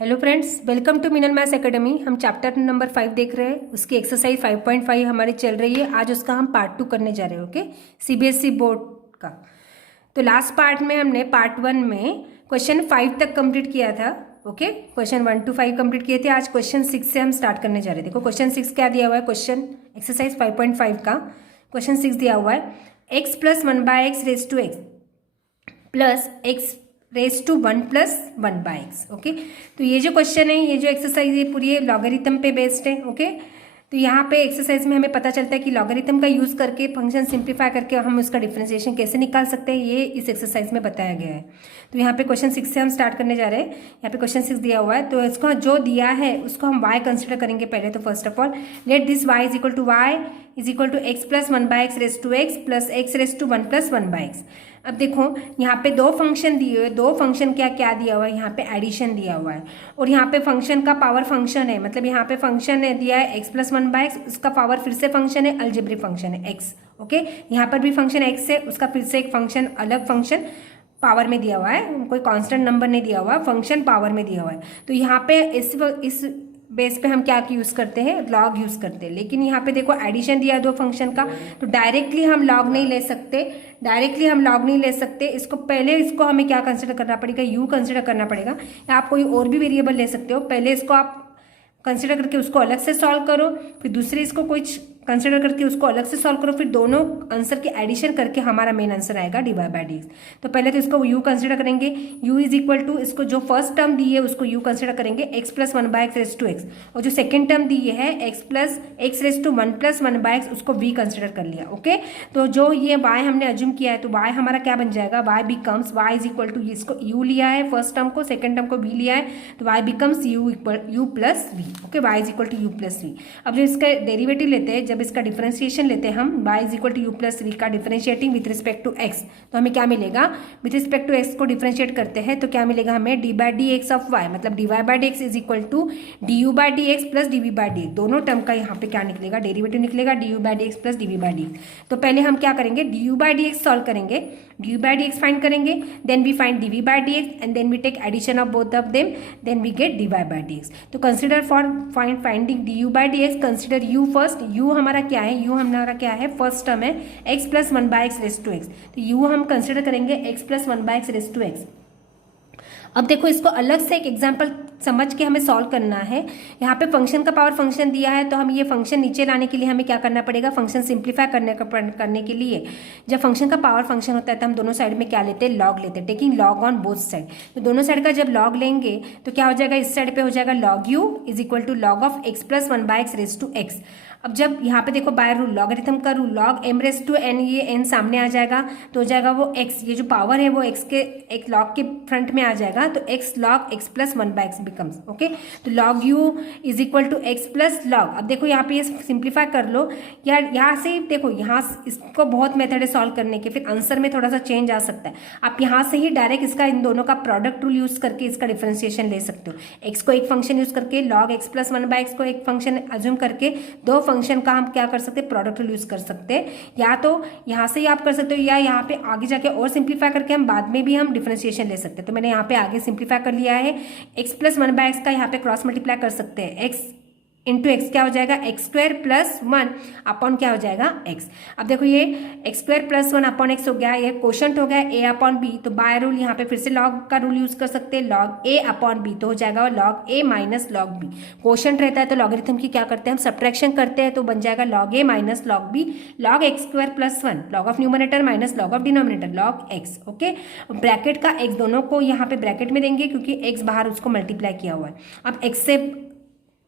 Hello friends, welcome to Minal maths academy. हम chapter number 5 देख रहे हैं। उसकी एक्सरसाइज 5.5 हमारी चल रही है। आज उसका हम पार्ट 2 करने जा रहे हैं। ओके, सीबीएसई बोर्ड का। तो लास्ट पार्ट में हमने पार्ट 1 में क्वेश्चन 5 तक कंप्लीट किया था। ओके, क्वेश्चन 1 to 5 कंप्लीट किए थे। आज क्वेश्चन 6 से हम स्टार्ट करने जा रहे हैं। देखो क्वेश्चन 6 क्या दिया हुआ है। क्वेश्चन एक्सरसाइज 5.5 का क्वेश्चन 6 दिया हुआ है, x plus 1/x raise to x plus x raise to 1 plus 1/x। Okay, तो ये जो क्वेश्चन है, ये जो एक्सरसाइज है पूरी लॉगरिथम पे बेस्ड है। ओके, तो यहाँ पे एक्सरसाइज में हमें पता चलता है कि लॉगरिथम का यूज़ करके फंक्शन सिंप्लीफाई करके हम उसका डिफरेंशिएशन कैसे निकाल सकते हैं, ये इस एक्सरसाइज में बताया गया है। तो यहाँ पे क्वेश्चन 6 से हम स्टार्ट करने जा रहे हैं। यहाँ पे क्वेश्चन 6 दिया हुआ है, तो इसको जो दिया है उसको हम y कंसिडर करेंगे पहले। तो first of all let this y is equal to x plus 1/x raise to x plus x raise to 1 plus 1/x। अब देखो यहाँ पे दो फंक्शन दिए हुए, दो फंक्शन क्या दिया हुआ है, यहाँ पे एडिशन दिया हुआ है और यहाँ पे फंक्शन का पावर फंक्शन है। मतलब यहाँ पे फंक्शन है दिया है x प्लस 1/x, उसका पावर फिर से फंक्शन है, अलजेब्रिक फंक्शन है x। ओके, यहाँ पर भी फंक्शन x है, उसका फिर से एक फंक्शन अलग फंक्शन पावर में दिया हुआ है। कोई कांस्टेंट नंबर नहीं दिया हुआ, फंक्शन पावर में दिया हुआ है। तो यहाँ पे इस बेस पे हम क्या यूज़ करते हैं, लॉग यूज़ करते हैं। लेकिन यहाँ पे देखो एडिशन दिया है दो फंक्शन का, तो डायरेक्टली हम लॉग नहीं ले सकते। इसको पहले इसको हमें क्या कंसिडर करना पड़ेगा, यू कंसिडर करना पड़ेगा। या आप कोई और भी वेरिएबल ले सकते हो। पहले इसको आप कंसिडर करके उसको अलग से सॉल्व करो, फिर दूसरे इसको कुछ कंसिडर करके उसको अलग से सॉल्व करो, फिर दोनों आंसर के एडिशन करके हमारा मेन आंसर आएगा dy/dx। तो पहले तो इसको u कंसिडर करेंगे। u इज इक्वल टू, इसको जो फर्स्ट टर्म दी है उसको u कंसिडर करेंगे, x plus 1/x raise to x, और जो सेकेंड टर्म दी है x plus x raise to 1 plus 1/x, उसको v कंसिडर कर लिया। ओके, तो जो ये y हमने अज्यूम किया है, तो y हमारा क्या बन जाएगा, y becomes y is equal to, इसको u लिया है फर्स्ट टर्म को, सेकेंड टर्म को v लिया है, तो y becomes u plus v। Okay, y is equal to u plus v। अब जो इसका डेरिवेटिव लेते हैं, जब इसका डिफरेंशिएशन लेते हैं हम, y is equal to u plus v का differentiating with respect to x, तो हमें क्या मिलेगा, विथ रिस्पेक्ट टू x को डिफरेंशिएट करते हैं तो क्या मिलेगा हमें, d/dx ऑफ y, मतलब dy/dx is equal to du/dx plus dv/dx। दोनों टर्म का यहाँ पे क्या निकलेगा, डेरिवेटिव निकलेगा, du/dx प्लस dv/dx। तो पहले हम क्या करेंगे, du/dx सॉल्व करेंगे, du/dx फाइंड करेंगे, then we find dv/dx and then we take addition of both of them, then we get dy/dx। तो consider for finding du/dx, consider u first. u हमारा क्या है, u हमारा क्या है, फर्स्ट टर्म है x plus 1/x raise to x, तो u हम कंसिडर करेंगे x plus 1/x raise to x। अब देखो इसको अलग से एक एग्जांपल समझ के हमें सॉल्व करना है। यहाँ पे फंक्शन का पावर फंक्शन दिया है, तो हम ये फंक्शन नीचे लाने के लिए हमें क्या करना पड़ेगा, फंक्शन सिंप्लीफाई करने के लिए जब फंक्शन का पावर फंक्शन होता है तो हम दोनों साइड में क्या लेते हैं, लॉग लेते हैं, taking log on both side. तो दोनों साइड का जब लॉग लेंगे तो क्या हो जाएगा, इस साइड पे हो जाएगा log u is equal to log of x plus 1/x raise to x। अब जब यहाँ पे देखो बाय रूल, लॉगरिथम का rule, log m raise to n, ये n सामने आ जाएगा तो हो जाएगा वो x, ये जो पावर है वो x के एक लॉग के फ्रंट में आ जाएगा, तो x log x plus 1/x becomes. Okay, तो log u is equal to x plus log। अब देखो यहाँ पे ये सिंप्लीफाई कर लो यार, यहाँ से देखो, यहाँ इसको बहुत मेथड है सॉल्व करने के, फिर आंसर में थोड़ा सा चेंज आ सकता है। आप यहाँ से ही डायरेक्ट इसका, इन दोनों का प्रोडक्ट रूल यूज करके इसका डिफरेंशिएशन ले सकते हो। x को एक फंक्शन यूज करके, log x प्लस 1/x को एक फंक्शन अज्यूम करके, दो फंक्शन का हम क्या कर सकते हैं, प्रोडक्ट रूल यूज कर सकते हैं। या तो यहाँ से ही आप कर सकते हो, या यहाँ पे आगे जाके और सिंप्लीफाई करके हम बाद में भी हम डिफरेंशिएशन ले सकते हैं। तो मैंने यहाँ पे आगे सिंप्लीफाई कर लिया है, x प्लस 1/x का यहाँ पे क्रॉस मल्टीप्लाई कर सकते हैं, x इंटू एक्स क्या हो जाएगा, एक्स स्क्वायर प्लस 1 अपॉन क्या हो जाएगा, x। अब देखो ये x square plus 1 upon x हो गया, ये क्वोशंट हो गया a अपॉन b, तो बाय रूल यहाँ पे फिर से log का रूल यूज कर सकते हैं, log a अपॉन b, तो हो जाएगा log a minus log b। Quotient रहता है तो लॉगरिथम की क्या करते हैं हम, सब्ट्रैक्शन करते हैं, तो बन जाएगा log a minus log b, log x square plus 1, log of numerator minus log of denominator, log x। Okay, bracket का x दोनों को यहाँ पे ब्रैकेट में देंगे क्योंकि x बाहर उसको मल्टीप्लाई किया हुआ है। अब x से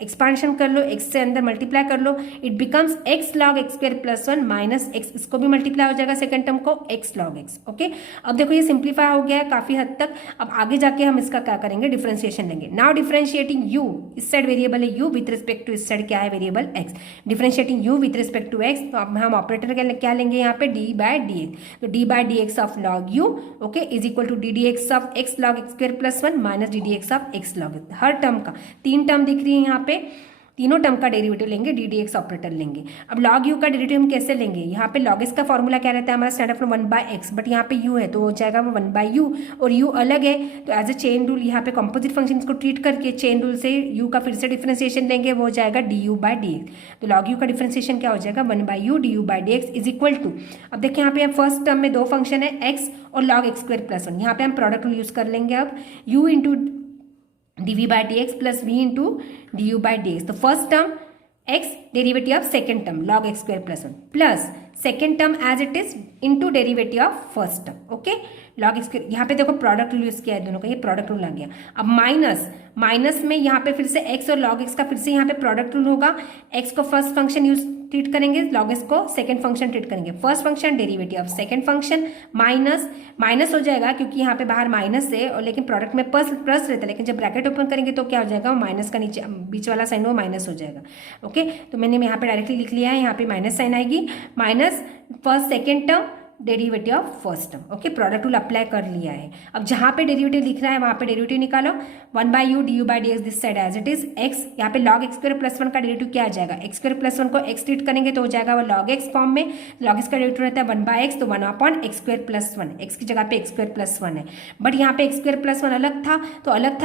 एक्सपांशन कर लो, x से अंदर मल्टीप्लाई कर लो, it becomes x log x square plus 1 minus x, इसको भी मल्टीप्लाई हो जाएगा सेकंड टर्म को, x log x। ओके, अब देखो ये सिंप्लीफाई हो गया है काफी हद तक। अब आगे जाके हम इसका क्या करेंगे, डिफरेंशिएशन लेंगे। नाउ डिफरेंशिएटिंग u, इस साइड वेरिएबल है u विथ रिस्पेक्ट टू इस साइड क्या है variable x, differentiating u with respect to x, तो अब हम ऑपरेटर क्या लेंगे यहाँ पे, d/dx, तो d/dx of log u okay is equal to ddx of x log x square plus 1 minus ddx of x log। हर टर्म का 3 टर्म दिख रही है यहाँ पे, तीनों टर्म का डेरिवेटिव लेंगे, डी डी एक्स ऑपरेटर लेंगे। अब लॉग यू का डेरिवेटिव हम कैसे लेंगे, यहाँ पे लॉग एक्स का फॉर्मूला क्या रहता है हमारा, स्टैंडर्ड फॉर्म 1/x, बट यहाँ पे यू है तो हो जाएगा वो 1/u, और यू अलग है तो एज अ चेन रूल यहाँ पे कंपोजिट फंक्शन को ट्रीट करके चेन रूल से यू का फिर से डिफरेंशिएशन लेंगे, वो हो जाएगा du/dx। तो लॉग यू का डिफरेंशिएशन क्या हो जाएगा, 1/u du/dx is equal to, अब देखिए यहाँ पे फर्स्ट टर्म में दो फंक्शन है x और log x²+1, यहाँ पे हम प्रोडक्ट रूल यूज कर लेंगे। अब u into dv/dx plus v into du/dx, तो first term x derivative of second term log x²+1 plus second term as it is into derivative of first term, okay log x², यहाँ पे देखो product rule use किया है दोनों का, ये product rule आ गया। अब माइनस में यहाँ पे फिर से x और log x का फिर से यहाँ पे प्रोडक्ट रूल होगा, x को फर्स्ट फंक्शन यूज ट्रीट करेंगे, log x को सेकंड फंक्शन ट्रीट करेंगे, first function derivative of second function minus हो जाएगा क्योंकि यहाँ पे बाहर माइनस है और लेकिन प्रोडक्ट में प्लस रहता है, लेकिन जब ब्रैकेट ओपन करेंगे तो क्या हो जाएगा, माइनस का नीचे बीच वाला साइन वो माइनस हो जाएगा, ओके। तो मैंने यहाँ पे डायरेक्टली लिख लिया है, यहाँ पे माइनस साइन आएगी, minus first second term derivative of first term, okay. Product rule apply कर लिया है। अब जहाँ पे डेरिवेटिव लिख रहा है वहाँ पे डेरिवेटिव निकालो, 1/u du/dx this side as it is x, यहाँ पे log x²+1 का डेरिवेटिव क्या आ जाएगा, x²+1 को x ट्रीट करेंगे तो हो जाएगा वो log x फॉर्म में, log x का डेरिवेटिव रहता है 1/x, तो 1/x²+1, x की जगह पे x²+1 है, बट यहाँ पे x²+1 अलग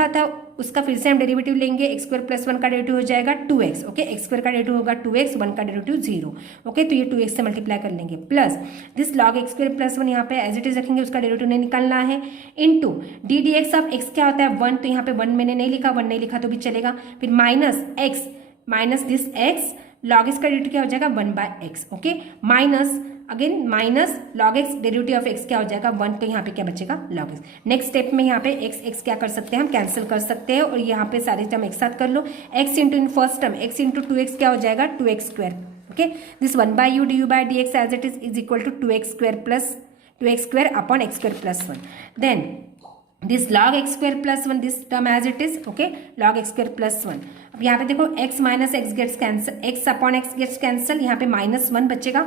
था उसका फिर से हम डेरिवेटिव लेंगे, x²+1 का डेरिवेटिव हो जाएगा 2x, ओके, x² का डेरिवेटिव होगा 2x, 1 का डेरिवेटिव 0, ओके। तो ये 2x से मल्टीप्लाई कर लेंगे प्लस दिस log x²+1 यहाँ पे एज इट इज रखेंगे, उसका डेरिवेटिव नहीं निकालना है, into D d x of x क्या होता है 1, तो यहाँ पे 1 मैंने नहीं लिखा, 1 नहीं लिखा तो भी चलेगा, फिर minus x minus this x, log x का डेरिवेटिव क्या हो जाएगा 1/x, okay, minus again minus log x derivative of x क्या हो जाएगा 1, तो यहाँ पे क्या बचेगा log x। नेक्स्ट स्टेप में यहाँ पे x क्या कर सकते हैं, हम कैंसिल कर सकते हैं और यहाँ पे सारे टर्म एक साथ कर लो, x into in first term x into 2x क्या हो जाएगा 2x², okay, this 1/u du/dx as it is equal to 2x² upon x²+1, then this log x²+1 this term as it is, okay, log x²+1। अब यहाँ पे देखो x minus x gets cancel, x upon x gets cancel, यहाँ पे -1 बचेगा,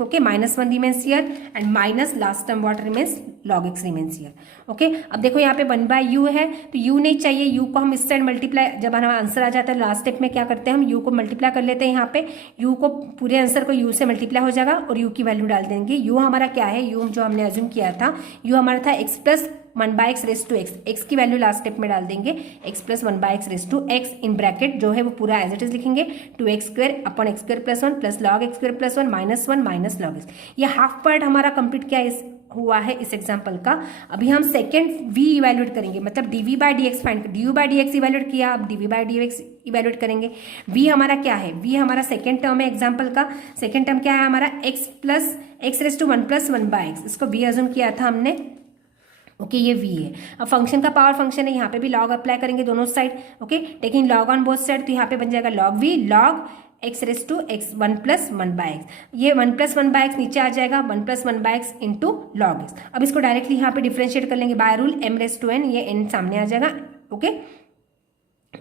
okay, -1 remains here and minus last term what remains log x remains here, okay. अब देखो यहाँ पे 1/u है तो u नहीं चाहिए, u को हम इस साइड मल्टीप्लाई, जब हमारा आंसर आ जाता है लास्ट स्टेप में क्या करते हैं हम u को मल्टीप्लाई कर लेते हैं, यहाँ पे u को पूरे आंसर को u से मल्टीप्लाई हो जाएगा और u की वैल्यू डाल देंगे। u हमारा क्या है, u जो हमने अज्यूम किया था u हमारा था x plus 1/x raise to x की वैल्यू लास्ट स्टेप में डाल देंगे, x plus 1/x raise to x in bracket जो है वो पूरा एज इट इज लिखेंगे 2x² upon x²+1 plus log x²+1 -1 minus log x। ये हाफ पार्ट हमारा कंप्लीट क्या हुआ है इस एग्जाम्पल का। अभी हम सेकेंड v इवेल्युएट करेंगे, मतलब dv/dx फाइंड, du/dx इवेल्युएट किया, अब dv/dx इवेल्युएट करेंगे। v हमारा क्या है, v हमारा सेकेंड टर्म है एग्जाम्पल का, सेकेंड टर्म क्या है हमारा x plus x raise to 1 plus 1/x, इसको v अज्यूम किया था हमने, ओके, ये v है। अब फंक्शन का पावर फंक्शन है, यहाँ पे भी log अप्लाई करेंगे दोनों side, okay, taking log on both side, तो यहाँ पे बन जाएगा log v log x raise to x 1 plus 1/x, ये 1 प्लस 1/x नीचे आ जाएगा 1 plus 1/x into log x। अब इसको डायरेक्टली यहाँ पे डिफ्रेंशिएट कर लेंगे by rule m raise to n, ये n सामने आ जाएगा, okay,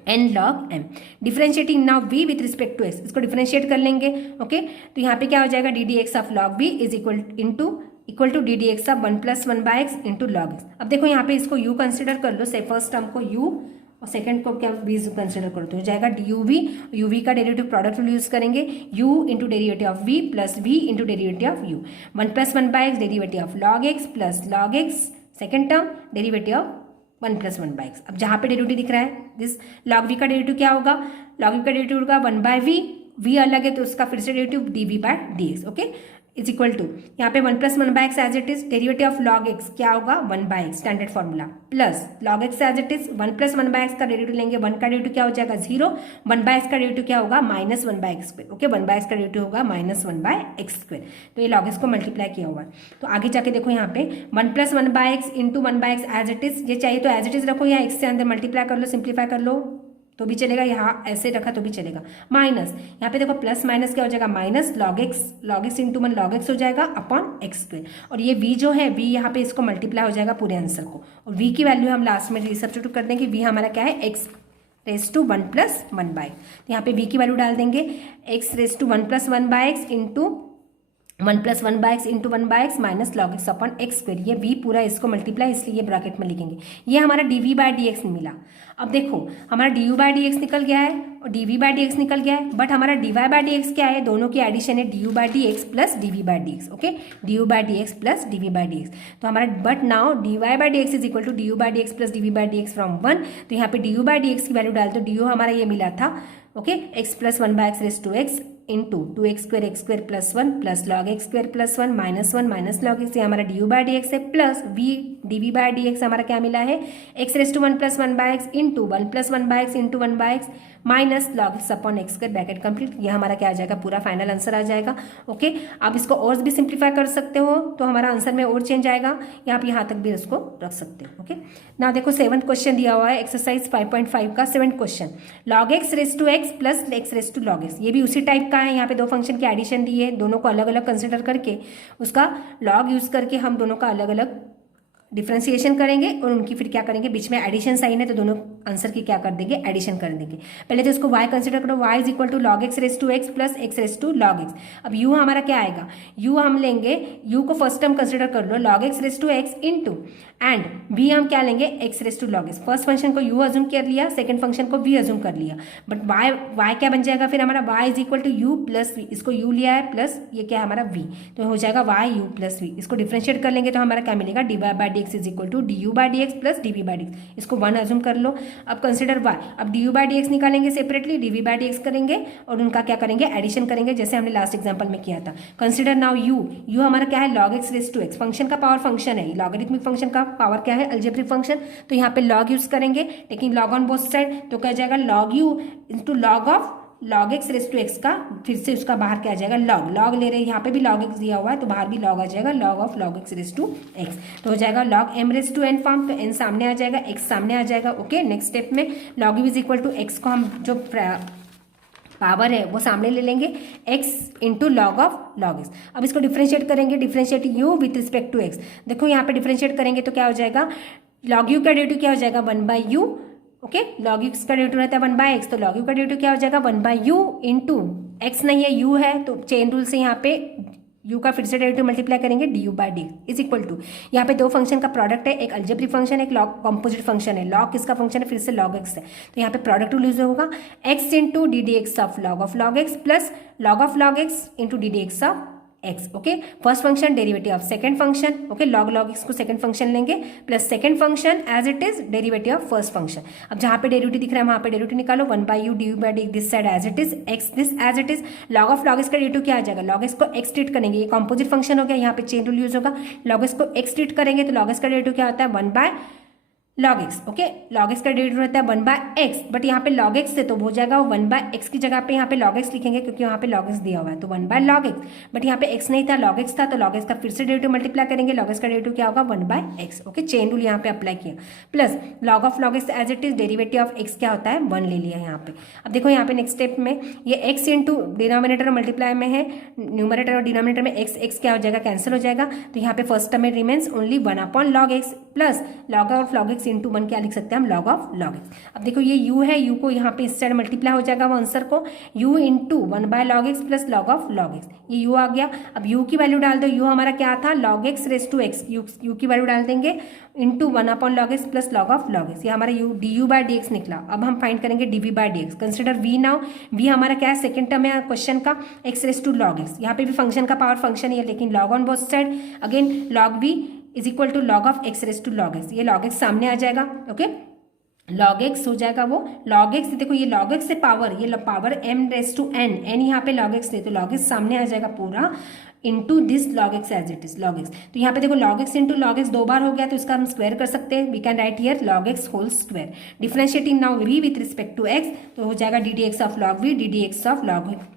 n log m, differentiating now v with respect to x, इसको डिफ्रेंशिएट कर लेंगे, ओके। तो यहाँ पे क्या हो जाएगा d d x of log v is equal to d d x of 1 plus 1/x into log x। अब देखो यहाँ पे इसको u कंसिडर कर लो, से फर्स्ट टर्म को u और सेकंड को क्या v कंसिडर करो, तो हो जाएगा uv का डेरिवेटिव प्रोडक्ट रूल यूज करेंगे, u into derivative of v plus v into derivative of u, 1 plus 1/x derivative of log x plus log x second term derivative of 1 plus 1/x। अब जहाँ पे derivative दिख रहा है this log v का derivative क्या होगा, log v का डेरिवेटिव होगा 1/v, v अलग है तो उसका फिर से derivative dv/dx, okay, is equal to यहाँ पे 1 plus 1/x as it is, derivative of log x क्या होगा 1/x standard formula, plus log x as it is 1 plus 1/x का डेरिवेटिव लेंगे, 1 का डेरिवेटिव क्या हो जाएगा 0, 1/x का डेरिवेटिव क्या होगा -1/x², ओके, 1/x का डेरिवेटिव होगा -1/x², तो ये log x को मल्टीप्लाई किया हुआ है। तो आगे जाके देखो यहाँ पे 1 plus 1/x into 1/x as it is, ये चाहिए तो एज इट इज रखो, यहाँ x से अंदर मल्टीप्लाई कर लो, सिंप्लीफाई कर लो तो भी चलेगा, यहाँ ऐसे रखा तो भी चलेगा, माइनस यहाँ पे देखो प्लस माइनस क्या हो जाएगा minus log x into 1 log x हो जाएगा अपॉन x², और ये v जो है v यहाँ पे इसको मल्टीप्लाई हो जाएगा पूरे आंसर को, और v की वैल्यू हम लास्ट में रिसब्स्टिट्यूट कर देंगे, v हमारा क्या है x रेस टू 1 प्लस 1/, तो यहाँ पे v की वैल्यू डाल देंगे x raise to 1 plus 1/x into 1+1/x into 1/x minus log x upon x square, ये v पूरा इसको मल्टीप्लाई इसलिए ये ब्रैकेट में लिखेंगे। ये हमारा dv/dx मिला। अब देखो हमारा du/dx निकल गया है और dv/dx निकल गया है, बट हमारा dy/dx क्या है, दोनों की एडिशन है du/dx plus dv/dx। Okay, du/dx plus dv/dx, तो हमारा but now dy/dx is equal to du/dx plus dv/dx from 1, तो यहाँ पे du/dx की वैल्यू डाल दो, du हमारा ये मिला था okay x plus 1/x raise to x into 2x² plus 1 plus log x square plus 1 minus log x, ये हमारा du/dx है, प्लस v dv/dx हमारा क्या मिला है x raise to 1+1/x into 1+1/x into 1/x minus log x upon x square, bracket complete. ये हमारा क्या आ जाएगा, पूरा फाइनल आंसर आ जाएगा। ओके, आप इसको और भी सिंप्लीफाई कर सकते हो तो हमारा आंसर में और चेंज आएगा, या आप यहाँ तक भी इसको रख सकते हो। ओके, ना देखो 7th क्वेश्चन दिया हुआ है एक्सरसाइज 5.5 का 7th question, log x raise to x plus x raise to log x, ये भी उसी टाइप का है। यहाँ पे दो फंक्शन की एडिशन दी है, दोनों को अलग अलग कंसिडर करके उसका लॉग यूज करके हम दोनों का अलग अलग डिफ्रेंसिएशन करेंगे और उनकी फिर क्या करेंगे, बीच में एडिशन साइन है तो दोनों आंसर की क्या कर देंगे, एडिशन कर देंगे। पहले तो इसको y कंसिडर करो, y is equal to log x raise to x plus x raise to log x. अब u हमारा क्या आएगा, u हम लेंगे, u को फर्स्ट टर्म कंसिडर कर लो log x raise to x into and v हम क्या लेंगे x raise to log x. First function को u अज्यूम कर लिया, सेकंड फंक्शन को v अज्यूम कर लिया, बट y क्या बन जाएगा फिर हमारा y is equal to u plus v, इसको u लिया है प्लस ये क्या है हमारा v, तो हो जाएगा y u प्लस v। इसको डिफ्रेंशिएट कर लेंगे तो हमारा क्या मिलेगा, dy/dx is equal to du/dx plus dv/dx, इसको 1 अज्यूम कर लो। अब कंसिडर y, अब du/dx निकालेंगे सेपरेटली, dv/dx करेंगे और उनका क्या करेंगे, एडिशन करेंगे, जैसे हमने लास्ट एग्जांपल में किया था। कंसिडर नाउ u हमारा क्या है, log x raise to x, function का पावर फंक्शन है, लॉगरिथमिक फंक्शन का पावर क्या है, अलजेब्रिक फंक्शन, तो यहाँ पे log यूज करेंगे, taking log on both side, तो क्या जाएगा log u into log of log x raise to x का, फिर से उसका बाहर क्या आ जाएगा log ले रहे हैं, यहाँ पे भी log x दिया हुआ है तो बाहर भी log आ जाएगा, log of log x raise to x, तो हो जाएगा log m raise to n form, तो n सामने आ जाएगा, x सामने आ जाएगा। ओके, नेक्स्ट स्टेप में log u is equal to x को हम जो पावर है वो सामने ले लेंगे, x into log of log x। अब इसको डिफ्रेंशिएट करेंगे, differentiate u with respect to x, देखो यहाँ पे डिफ्रेंशिएट करेंगे तो क्या हो जाएगा, log u का डेरिवेटिव क्या हो जाएगा 1/u। ओके, log x का डेरिवेटिव रहता है 1/x, तो log u का डेरिवेटिव क्या हो जाएगा 1/u इंटू x नहीं है u है, तो चेन रूल से यहाँ पे u का फिर से डेरिवेटिव मल्टीप्लाई करेंगे du/dx इज इक्वल टू, यहाँ पे दो फंक्शन का प्रोडक्ट है, एक अलजेब्रिक फंक्शन है, एक लॉग कॉम्पोजिट फंक्शन है। लॉग किसका फंक्शन है, फिर से log x है, तो यहाँ पे प्रोडक्ट रूल यूज होगा, x into ddx of log x plus log of log x into ddx of x। Okay, first function derivative of second function, okay log x को second function लेंगे plus second function as it is derivative of first function. अब जहाँ पे derivative दिख रहा है वहाँ पे डेरिवेटिव निकालो, 1/u du/dx this side as it is, x this as it is, log of log x का डेरिवेटिव क्या आ जाएगा, log x को x ट्रीट करेंगे, ये कॉम्पोजिट फंक्शन हो गया, यहाँ पे चेन रूल यूज होगा, log x को x ट्रीट करेंगे तो log x का डेरिवेटिव क्या होता है 1/log x। Okay, log x का डेरिवेटिव रहता है 1/x, बट यहाँ पे log x से तो हो जाएगा 1/x की जगह पे यहाँ पे log x लिखेंगे क्योंकि यहाँ पे log x दिया हुआ है, तो 1/log x, बट यहाँ पे x नहीं था log x था, तो log x का फिर से डेरिवेटिव मल्टीप्लाई करेंगे, log x का डेरिवेटिव क्या होगा 1/x। ओके, चेन रूल यहाँ पे अप्लाई किया, plus log of log x as it is, derivative of x क्या होता है 1 ले लिया यहाँ पे। अब देखो यहाँ पे नेक्स्ट स्टेप में ये x इंटू डिनोमिनेटर और मल्टीप्लाई में है, न्यूमरेटर और डिनोमिनेटर में x क्या हो जाएगा, कैंसिल हो जाएगा, तो यहाँ पे फर्स्ट टर्म में remains only 1/log x plus log of log x into 1 क्या लिख सकते हैं हम, log ऑफ log x। अब देखो ये u है, u को यहाँ पे इस साइड मल्टीप्लाई हो जाएगा वो आंसर को, u into 1/log x plus log of log x, ये u आ गया। अब u की वैल्यू डाल दो, u हमारा क्या था log x raise to x, u की वैल्यू डाल देंगे into 1/log x plus log of log x, ये हमारा u du/dx निकला। अब हम फाइंड करेंगे dv/dx, consider v now, v हमारा क्या है सेकंड टर्म है क्वेश्चन का, x raise to log x, यहाँ पे भी फंक्शन का पावर फंक्शन है लेकिन log on both side, again log v is equal to log of x raise to log x, ये log x सामने आ जाएगा। ओके, log x हो जाएगा वो log x, देखो ये log x से पावर, ये power m raise to n, n यहाँ पे log x है तो log x सामने आ जाएगा पूरा into this log x as it is log x, तो यहाँ पे देखो log x into log x दो बार हो गया तो इसका हम स्क्वायर कर सकते हैं, we can write here log x whole square, differentiating now v with respect to x, तो हो जाएगा ddx of log v ddx of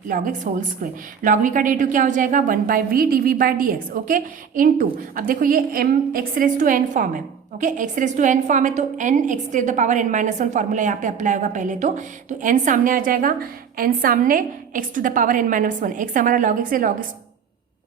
log x whole square, log v का डेरिवेटिव क्या हो जाएगा 1/v dv/dx। ओके, इंटू अब देखो ये m x raise to n form है, okay x raise to n form है तो n x to the power n-1 formula यहाँ पे अप्लाई होगा पहले तो n सामने आ जाएगा, n सामने x to the power n-1, x हमारा log x है, log x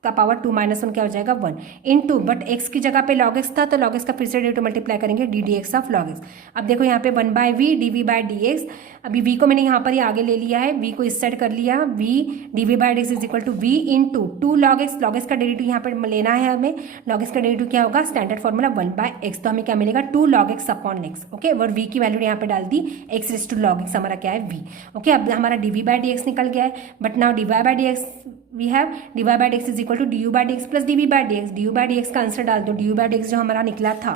का पावर 2 - 1 क्या हो जाएगा 1 इंटू, बट x की जगह पे log x था तो log x का फिर से डेरिवेटिव मल्टीप्लाई करेंगे D d x of log x। अब देखो यहाँ पे 1/v dv/dx, अभी v को मैंने यहाँ पर ही आगे ले लिया है, v को इस साइड कर लिया, v dv/dx is equal to v into 2 log x, log x का डेरिवेटिव यहाँ पर लेना है हमें, log x का डेरिवेटिव क्या होगा स्टैंडर्ड फॉर्मूला 1/x, तो हमें क्या मिलेगा 2 log x upon x। Okay, और v की वैल्यू यहाँ पे डाल दी x raise to log x हमारा क्या है v। ओके, अब हमारा dv/dx निकल गया है, but now dy/dx we have dy/dx is equal to du/dx plus dv/dx, du/dx का आंसर डाल दो, du/dx जो हमारा निकला था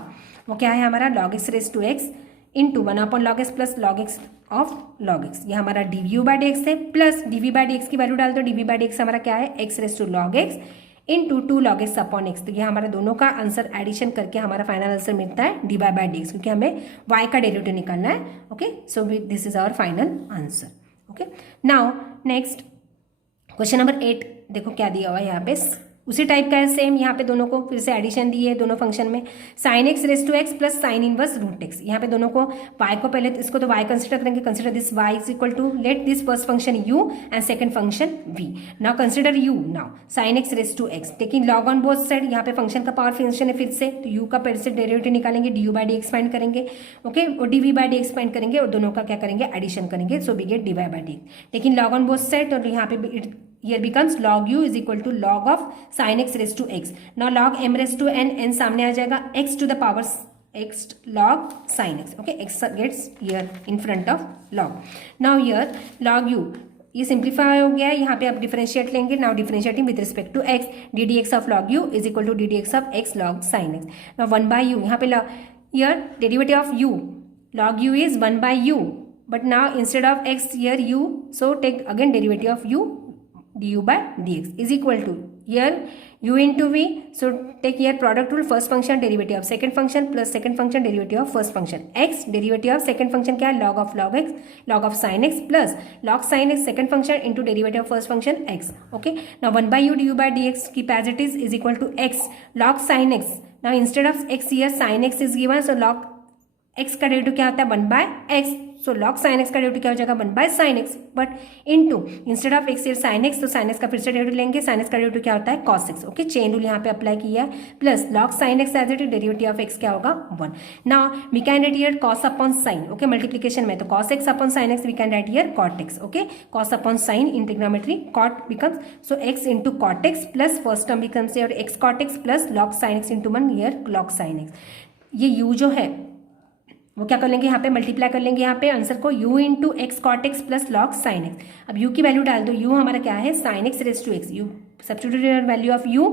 वो क्या है हमारा log x raise to x into 1 upon log x plus log x of log x, ये हमारा du/dx है, प्लस dv/dx की वैल्यू डाल दो, dv/dx हमारा क्या है x raise to log x into 2 log x upon x, तो ये हमारा दोनों का आंसर एडिशन करके हमारा फाइनल आंसर मिलता है dy/dx, क्योंकि हमें y का डेरिवेटिव निकालना है। Okay, so this is our final answer. Okay, now next question number 8 देखो क्या दिया हुआ है यहाँ पे, उसी टाइप का है सेम, यहाँ पे दोनों को फिर से एडिशन दी है दोनों फंक्शन में, sine x raise to x plus sine inverse root x, यहाँ पे दोनों को y को पहले इसको तो y कंसिडर करेंगे, consider this y is equal to let this first function u and second function v। Now consider u, now sine x raise to x taking log on both side, यहाँ पे function का power function है फिर से, तो u का फिर से डेरिवेटिव निकालेंगे, du/dx फाइंड करेंगे। ओके, और dv/dx फाइंड करेंगे और दोनों का क्या करेंगे एडिशन करेंगे, so we get dy/dx taking log on both side, और यहाँ पे here becomes log u is equal to log of sin x raised to x, now log m raised to n सामने आ जाएगा, x to the power x log sin x, okay, x gets here in front of log, now here log u ये simplify हो गया है, यहाँ पे आप डिफरेंशिएट लेंगे, now differentiating with respect to x, d d x of log u is equal to d d x of x log sin x, now 1/u, यहाँ पे here derivative of u log u is 1/u, but now instead of x here u, so take again derivative of u du/dx is equal to here u into v, so take here product rule, first function derivative of second function plus second function derivative of first function, x derivative of second function क्या है log of log x log of sin x plus log sin x second function into derivative of first function x। okay, now 1/u du/dx keep as it is equal to x log sin x, now instead of x here sin x is given, so log x का derivative क्या होता है 1/x, सो log sin x का derivative क्या हो जाएगा 1/sin x, but into instead of x sin x, तो sin x का फिर से डेरिवेटिव लेंगे, sin x का डेरिवेटिव क्या होता है cos x। Okay, chain rule यहाँ पे अप्लाई किया है, plus log sin x as it derivative of x क्या होगा 1। Now we can write here cos upon sin, okay, multiplication में तो cos x upon sin x we can write here cot x। Okay, cos upon sin in trigonometry cot becomes, so x into cot x plus first term becomes here x cot x plus log sin x into 1 here log sin x, ये u जो है वो क्या कर लेंगे यहाँ पे multiply कर लेंगे यहाँ पे आंसर को u into x cot x plus log sine x. अब u की वैल्यू डाल दो, u हमारा क्या है sine x raise to x, you substitute value of u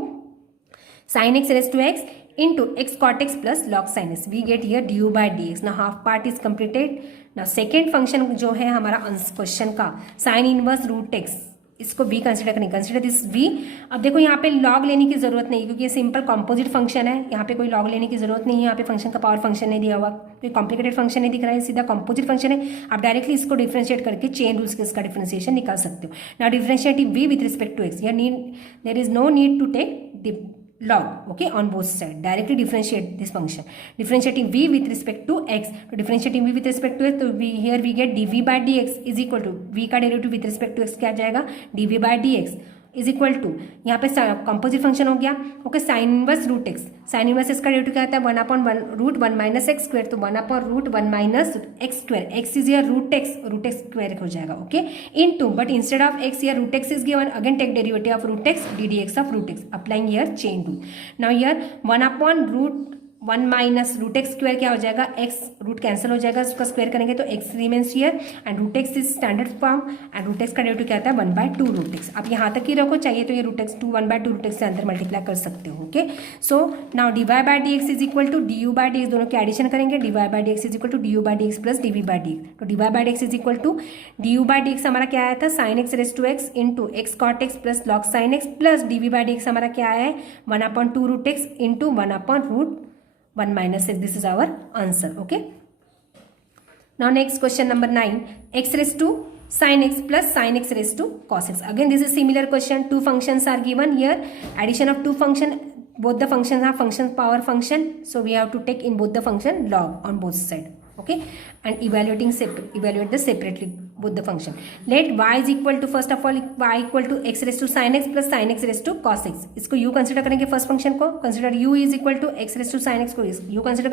sine x raise to x into x cot x plus log sine x, we get here du/dx। ना half part is completed. ना second function जो है हमारा क्वेश्चन का sine inverse root x, इसको v consider करेंगे, consider this v। अब देखो यहाँ पे लॉग लेने की जरूरत नहीं, क्योंकि ये सिंपल कॉम्पोजिट फंक्शन है, यहाँ पे कोई लॉग लेने की जरूरत नहीं है, यहाँ पे फंक्शन का पावर फंक्शन नहीं दिया हुआ, कोई कॉम्प्लिकेटेड फंक्शन नहीं दिख रहा है, सीधा कॉम्पोजिट फंक्शन है। आप डायरेक्टली इसको डिफरेंशिएट करके चेन रूल्स के इसका डिफरेंशिएशन निकाल सकते हो। ना differentiating v with respect to x, there is no need to take log, okay, on both sides, directly differentiate this function, differentiating v with respect to x, तो differentiating v with respect to x, तो here we get dv/dx is equal to v का derivative with respect to x क्या आ जाएगा dv/dx is equal to, यहाँ पे composite function हो गया। Okay, sine inverse root x, sine inverse इसका डेरिवेटिव क्या आता है 1/1 रूट 1 माइनस एक्स स्क्वायर, तो 1/√1 minus x square, x is here root x square हो जाएगा। Okay, into but instead of x here root x is given, again take derivative of root x d d x of root x, applying here chain rule. Now here 1/√1 minus root x square क्या हो जाएगा, x root cancel हो जाएगा, उसका square करेंगे तो x remains here and root x is standard form and root x का derivative क्या आता है 1/2 रूट एक्स। आप यहाँ तक ही रखो, चाहिए तो ये रूट एक्स 1/2 रूट एक्स से अंदर मल्टीप्लाई कर सकते हो। Okay, so now dy/dx is equal to du/dx, दोनों के एडिशन करेंगे, dy/dx is equal to du/dx plus dv/dx, तो dy/dx is equal to du/dx हमारा क्या आया था sine x raise to x into x cot x plus log sine x plus dv/dx हमारा क्या आया है 1/2 root x into 1/√1 minus x, this is our answer. Okay, now next question number 9, x raised to sin x plus sin x raised to cos x. Again this is similar question, two functions are given here, addition of two function, both the functions are function power function, so we have to take in both the function log on both side. okay, and evaluate the separately both the function. Let y is equal to, first of all, y equal to x raised to sin x plus sin x raised to cos x. इसको u consider करेंगे first function को, consider u is equal to x raised to sin x को u consider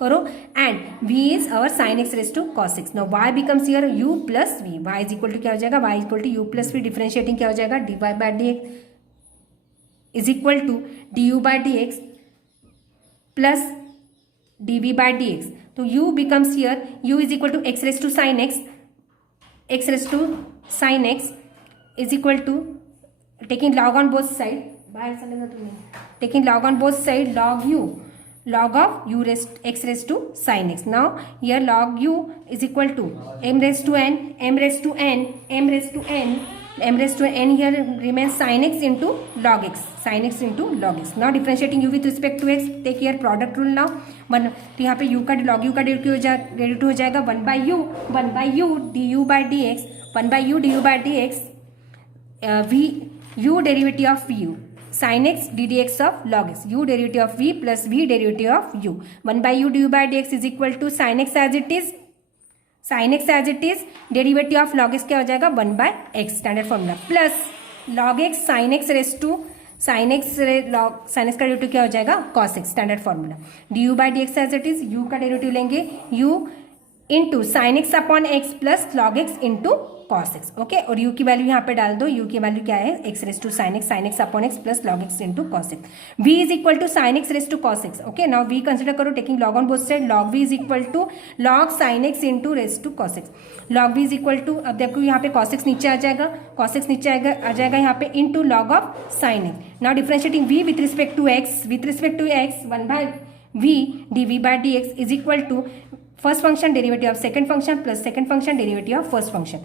करो and v is our sin x raised to cos x. Now y becomes here u plus v. y is equal to क्या हो जाएगा, y is equal to u plus v. Differentiating क्या हो जाएगा, dy by dx is equal to du by dx plus dv by dx. तो u becomes here u is equal to x raised to sin x is equal to, taking log on both side, बाहर चले जाओ तुम्हें, taking log on both side log of u raised x raised to sin x. Now here log u is equal to m raised to n here remains sin x into log x, now differentiating u with respect to x, take here product rule now. तो यहाँ पे u का log u का derivative हो जाएगा 1 by u du by dx, 1 by u du by dx v u derivative of u sin x ddx of log x, u derivative of v plus v derivative of u. 1 by u du by dx is equal to sin x as it is, derivative of log x क्या हो जाएगा 1 by x standard formula, plus log x sin x raise to sin x का derivative क्या हो जाएगा cos x standard formula. du by dx as it is, u का derivative लेंगे u into sine x upon x plus log x into cos x. Okay, और u की value यहाँ पे डाल दो, u की वैल्यू क्या है x raise to sine x upon x plus log x into cos x. v is equal to sine x raise to cos x. Okay, now v consider करो taking log on both side, log v is equal to log sine x into raise to cos x. Log v is equal to, अब देखो यहाँ पे cos x नीचे आ जाएगा, आ जाएगा यहाँ पे into log of sine x. Now differentiating v with respect to x 1 by v dv by dx is equal to first function derivative of second function plus second function derivative of first function.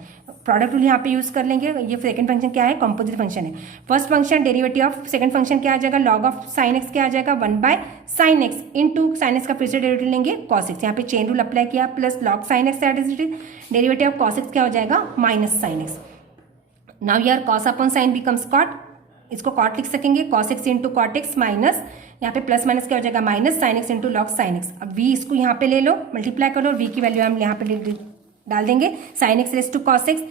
Product rule यहाँ पे use कर लेंगे. ये second function क्या है, composite function है. First function derivative of second function क्या आ जाएगा, लॉग ऑफ साइन एक्स क्या आ जाएगा 1 by sine x into sine x का फिर से डेरिवेटिव लेंगे कॉस एक्स, यहाँ पे चेन रूल अप्लाई किया, plus log sine x derivative of cos x क्या हो जाएगा माइनस साइन एक्स. नाउ यार cos upon sine becomes cot, इसको कॉट लिख सकेंगे, cos x into cot x minus यहाँ पे प्लस माइनस क्या हो जाएगा minus sine x into log sine x. अब v इसको यहाँ पे ले लो, मल्टीप्लाई करो, v की वैल्यू हम यहाँ पे डाल देंगे sine x raise to cos x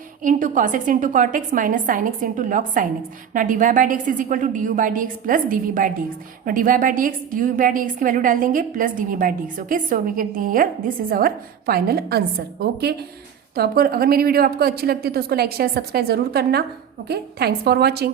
into cot x minus sine x into log sine x. ना d y by d x is equal to d u by d x plus d v by d x. ना d y by d u by d x की value डाल देंगे plus d v by d x. Okay, so we get here this is our final answer. Okay, तो आपको अगर मेरी video आपको अच्छी लगती है तो उसको लाइक शेयर सब्सक्राइब जरूर करना. Okay, thanks for watching.